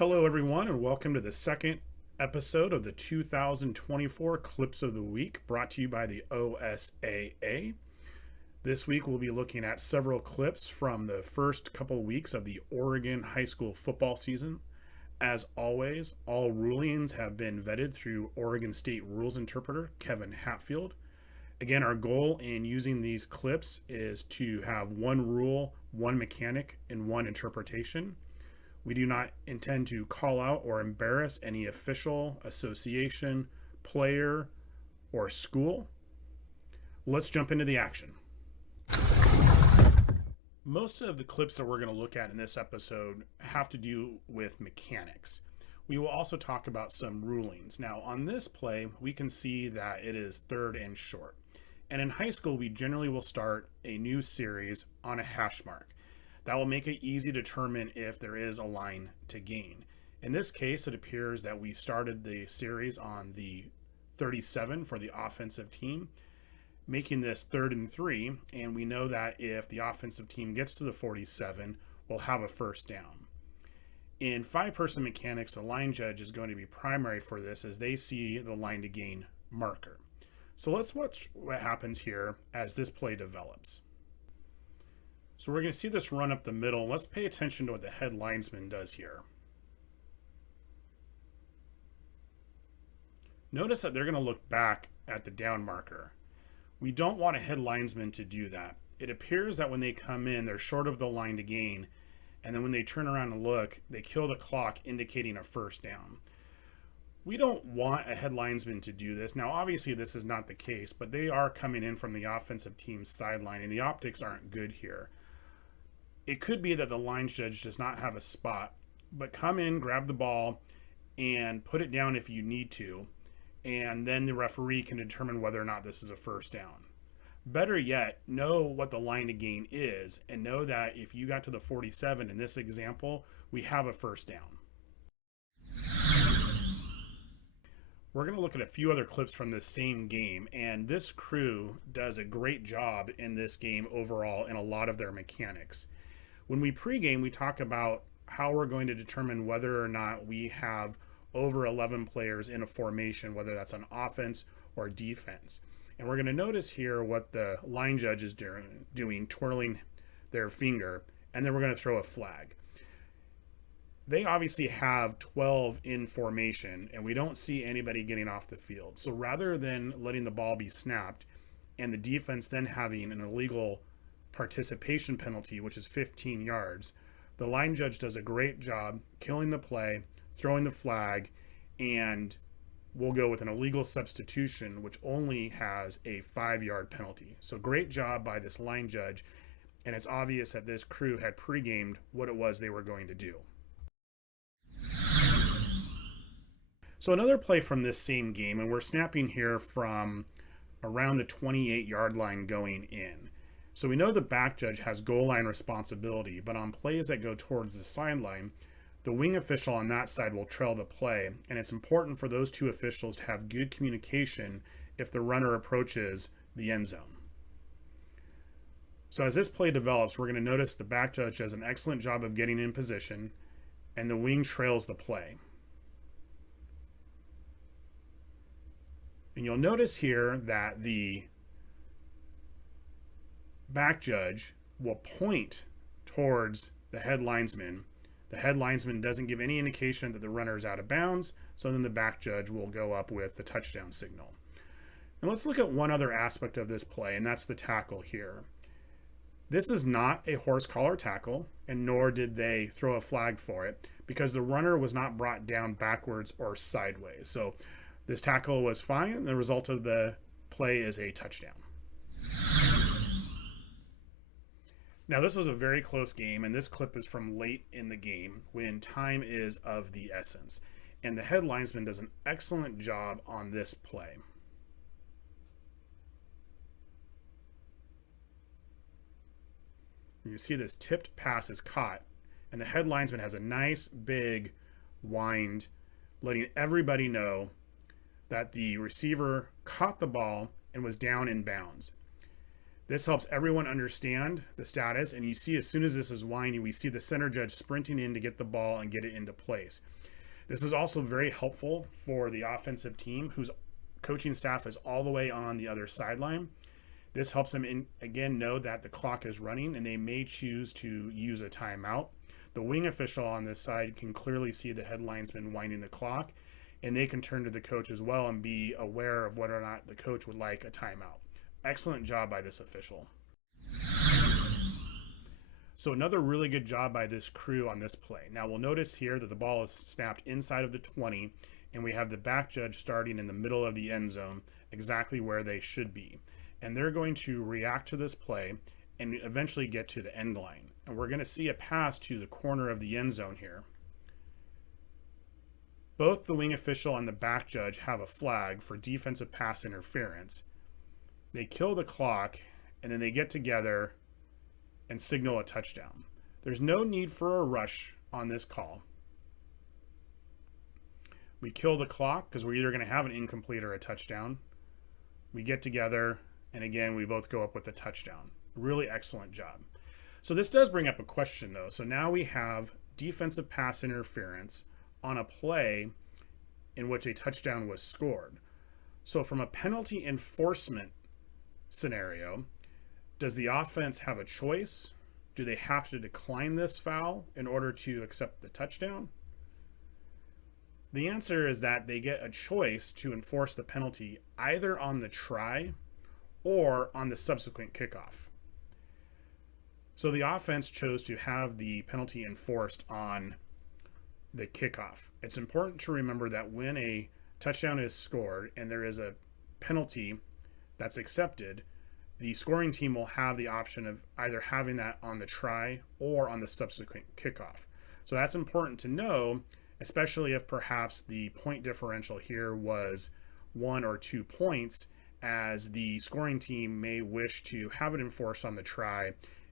Hello, everyone, and welcome to the second episode of the 2024 Clips of the Week, brought to you by the OSAA. This week, we'll be looking at several clips from the first couple weeks of the Oregon high school football season. As always, all rulings have been vetted through Oregon State rules interpreter Kevin Hatfield. Again, our goal in using these clips is to have one rule, one mechanic, and one interpretation. We do not intend to call out or embarrass any official, association, player, or school. Let's jump into the action. Most of the clips that we're going to look at in this episode have to do with mechanics. We will also talk about some rulings. Now, on this play, we can see that it is third and short. And in high school, we generally will start a new series on a hash mark. That will make it easy to determine if there is a line to gain. In this case, it appears that we started the series on the 37 for the offensive team, making this 3rd and 3, and we know that if the offensive team gets to the 47, we'll have a first down. In 5-person mechanics, the line judge is going to be primary for this as they see the line to gain marker. So let's watch what happens here as this play develops. So we're going to see this run up the middle. Let's pay attention to what the head linesman does here. Notice that they're going to look back at the down marker. We don't want a head linesman to do that. It appears that when they come in, they're short of the line to gain, and then when they turn around and look, they kill the clock, indicating a first down. We don't want a head linesman to do this. Now, obviously, this is not the case, but they are coming in from the offensive team's sideline, and the optics aren't good here. It could be that the line judge does not have a spot, but come in, grab the ball, and put it down if you need to, and then the referee can determine whether or not this is a first down. Better yet, know what the line to gain is, and know that if you got to the 47 in this example, we have a first down. We're going to look at a few other clips from this same game, and this crew does a great job in this game overall in a lot of their mechanics. When we pregame, we talk about how we're going to determine whether or not we have over 11 players in a formation, whether that's on offense or defense. And we're going to notice here what the line judge is doing, twirling their finger, and then we're going to throw a flag. They obviously have 12 in formation, and we don't see anybody getting off the field. So rather than letting the ball be snapped and the defense then having an illegal participation penalty, which is 15 yards, the line judge does a great job killing the play, throwing the flag, and we'll go with an illegal substitution, which only has a 5-yard penalty. So great job by this line judge, and it's obvious that this crew had pre-gamed what it was they were going to do. So another play from this same game, and we're snapping here from around the 28-yard line going in. So we know the back judge has goal line responsibility, but on plays that go towards the sideline, the wing official on that side will trail the play, and it's important for those two officials to have good communication if the runner approaches the end zone. So as this play develops, we're going to notice the back judge does an excellent job of getting in position, and the wing trails the play. And you'll notice here that the back judge will point towards the head linesman. The head linesman doesn't give any indication that the runner is out of bounds, so then the back judge will go up with the touchdown signal. And let's look at one other aspect of this play, and that's the tackle here. This is not a horse collar tackle, and nor did they throw a flag for it, because the runner was not brought down backwards or sideways. So this tackle was fine, and the result of the play is a touchdown. Now, this was a very close game, and this clip is from late in the game when time is of the essence. And the head linesman does an excellent job on this play. You see this tipped pass is caught, and the head linesman has a nice big wind, letting everybody know that the receiver caught the ball and was down in bounds. This helps everyone understand the status, and you see as soon as this is winding, we see the center judge sprinting in to get the ball and get it into place. This is also very helpful for the offensive team whose coaching staff is all the way on the other sideline. This helps them, again, know that the clock is running and they may choose to use a timeout. The wing official on this side can clearly see the head linesman winding the clock, and they can turn to the coach as well and be aware of whether or not the coach would like a timeout. Excellent job by this official. So another really good job by this crew on this play. Now we'll notice here that the ball is snapped inside of the 20, and we have the back judge starting in the middle of the end zone, exactly where they should be. And they're going to react to this play and eventually get to the end line. And we're going to see a pass to the corner of the end zone here. Both the wing official and the back judge have a flag for defensive pass interference. They kill the clock, and then they get together and signal a touchdown. There's no need for a rush on this call. We kill the clock because we're either going to have an incomplete or a touchdown. We get together, and again, we both go up with a touchdown. Really excellent job. So this does bring up a question, though. So now we have defensive pass interference on a play in which a touchdown was scored. So from a penalty enforcement scenario, does the offense have a choice? Do they have to decline this foul in order to accept the touchdown? The answer is that they get a choice to enforce the penalty either on the try or on the subsequent kickoff. So the offense chose to have the penalty enforced on the kickoff. It's important to remember that when a touchdown is scored and there is a penalty that's accepted, the scoring team will have the option of either having that on the try or on the subsequent kickoff. So that's important to know, especially if perhaps the point differential here was 1 or 2 points, as the scoring team may wish to have it enforced on the try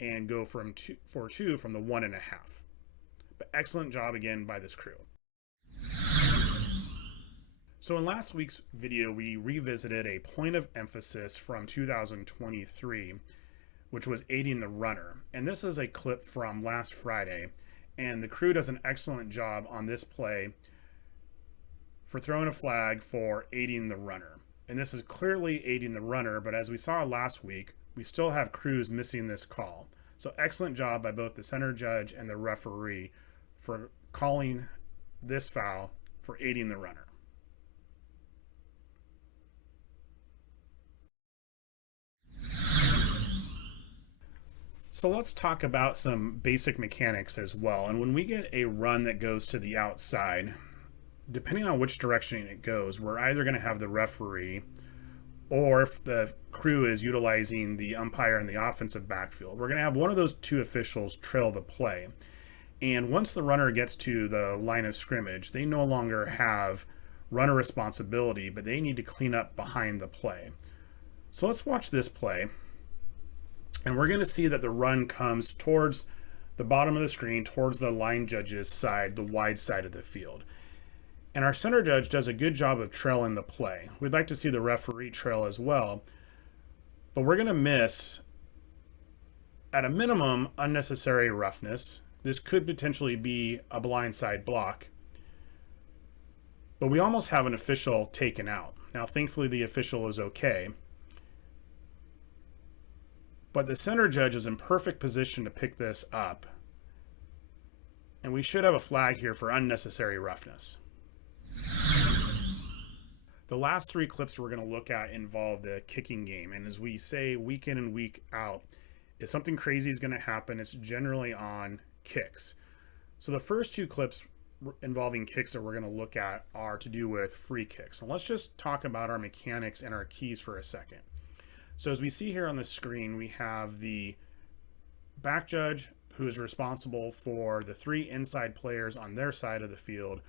and go from 2 from the 1.5. But excellent job again by this crew. So in last week's video, we revisited a point of emphasis from 2023, which was aiding the runner. And this is a clip from last Friday, and the crew does an excellent job on this play for throwing a flag for aiding the runner. And this is clearly aiding the runner, but as we saw last week, we still have crews missing this call. So excellent job by both the center judge and the referee for calling this foul for aiding the runner. So let's talk about some basic mechanics as well. And when we get a run that goes to the outside, depending on which direction it goes, we're either going to have the referee, or if the crew is utilizing the umpire in the offensive backfield, we're going to have one of those two officials trail the play. And once the runner gets to the line of scrimmage, they no longer have runner responsibility, but they need to clean up behind the play. So let's watch this play. And we're going to see that the run comes towards the bottom of the screen, towards the line judge's side, the wide side of the field. And our center judge does a good job of trailing the play. We'd like to see the referee trail as well, but we're going to miss, at a minimum, unnecessary roughness. This could potentially be a blindside block, but we almost have an official taken out. Now, thankfully, the official is okay, but the center judge is in perfect position to pick this up, and we should have a flag here for unnecessary roughness. The last 3 clips we're going to look at involve the kicking game, and as we say week in and week out, if something crazy is going to happen, it's generally on kicks. So the first 2 clips involving kicks that we're going to look at are to do with free kicks. And let's just talk about our mechanics and our keys for a second. So as we see here on the screen, we have the back judge, who is responsible for the 3 inside players on their side of the field,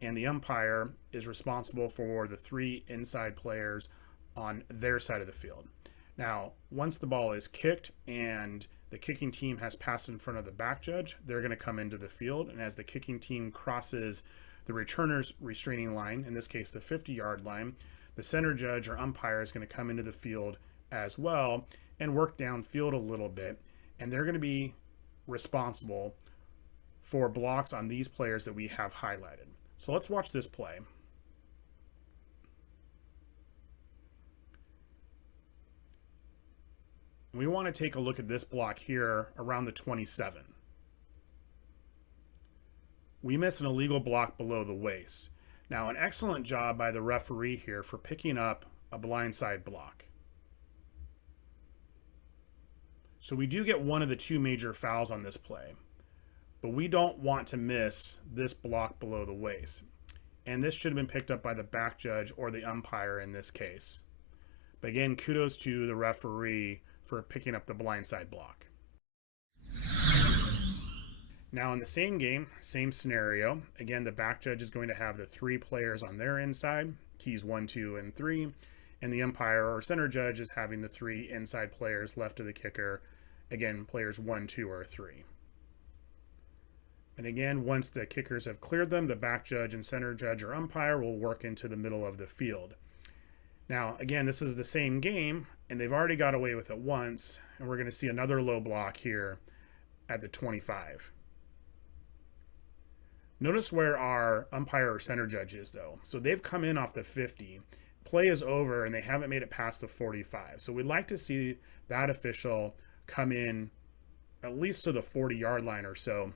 and the umpire is responsible for the 3 inside players on their side of the field. Now, once the ball is kicked and the kicking team has passed in front of the back judge, they're going to come into the field, and as the kicking team crosses the returner's restraining line, in this case the 50-yard line, the center judge or umpire is going to come into the field as well, and work downfield a little bit, and they're going to be responsible for blocks on these players that we have highlighted. So let's watch this play. We want to take a look at this block here around the 27. We miss an illegal block below the waist. Now, an excellent job by the referee here for picking up a blindside block. So we do get one of the two major fouls on this play, but we don't want to miss this block below the waist. And this should have been picked up by the back judge or the umpire in this case. But again, kudos to the referee for picking up the blindside block. Now in the same game, same scenario, again, the back judge is going to have the three players on their inside, keys 1, 2, and 3, and the umpire or center judge is having the three inside players left of the kicker, again, players 1, 2, or 3. And again, once the kickers have cleared them, the back judge and center judge or umpire will work into the middle of the field. Now, again, this is the same game, and they've already got away with it once, and we're going to see another low block here at the 25. Notice where our umpire or center judge is, though. So they've come in off the 50. Play is over, and they haven't made it past the 45. So we'd like to see that official come in at least to the 40-yard line or so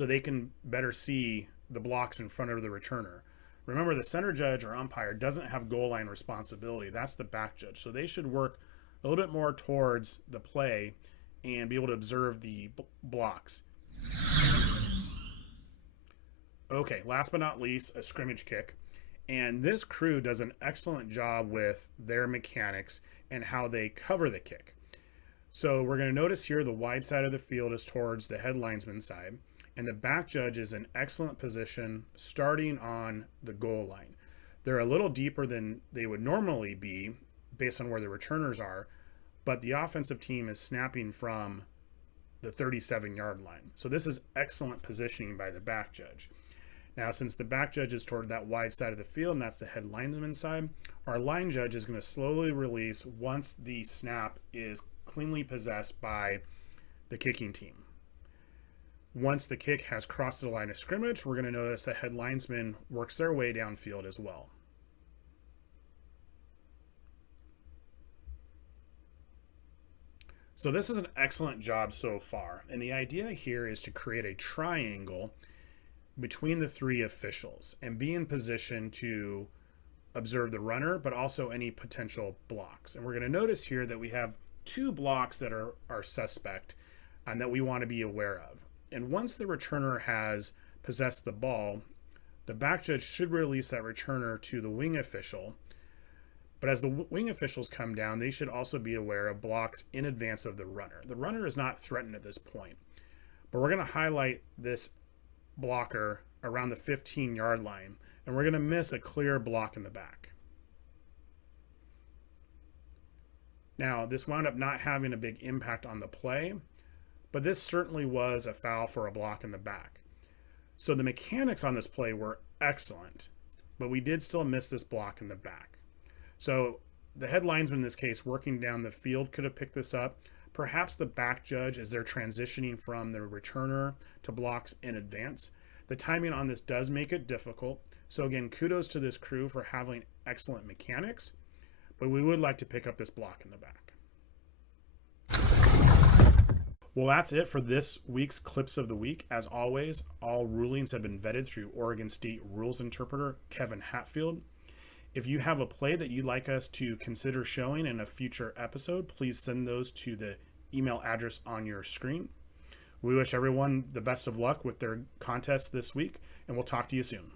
they can better see the blocks in front of the returner. Remember, the center judge or umpire doesn't have goal line responsibility. That's the back judge. So they should work a little bit more towards the play and be able to observe the blocks. Okay, last but not least, a scrimmage kick. And this crew does an excellent job with their mechanics and how they cover the kick. So we're going to notice here the wide side of the field is towards the head linesman side, and the back judge is in excellent position starting on the goal line. They're a little deeper than they would normally be based on where the returners are, but the offensive team is snapping from the 37-yard line. So this is excellent positioning by the back judge. Now, since the back judge is toward that wide side of the field, and that's the head lineman side, our line judge is going to slowly release once the snap is cleanly possessed by the kicking team. Once the kick has crossed the line of scrimmage, we're going to notice the head linesman works their way downfield as well. So this is an excellent job so far, and the idea here is to create a triangle between the three officials and be in position to observe the runner, but also any potential blocks. And we're going to notice here that we have two blocks that are suspect and that we want to be aware of. And once the returner has possessed the ball, the back judge should release that returner to the wing official. But as the wing officials come down, they should also be aware of blocks in advance of the runner. The runner is not threatened at this point, but we're going to highlight this blocker around the 15-yard line, and we're going to miss a clear block in the back. Now, this wound up not having a big impact on the play, but this certainly was a foul for a block in the back. So the mechanics on this play were excellent, but we did still miss this block in the back. So the head linesman in this case working down the field could have picked this up. Perhaps the back judge, as they're transitioning from the returner to blocks in advance. The timing on this does make it difficult. So again, kudos to this crew for having excellent mechanics, but we would like to pick up this block in the back. Well, that's it for this week's Clips of the Week. As always, all rulings have been vetted through Oregon State Rules Interpreter Kevin Hatfield. If you have a play that you'd like us to consider showing in a future episode, please send those to the email address on your screen. We wish everyone the best of luck with their contest this week, and we'll talk to you soon.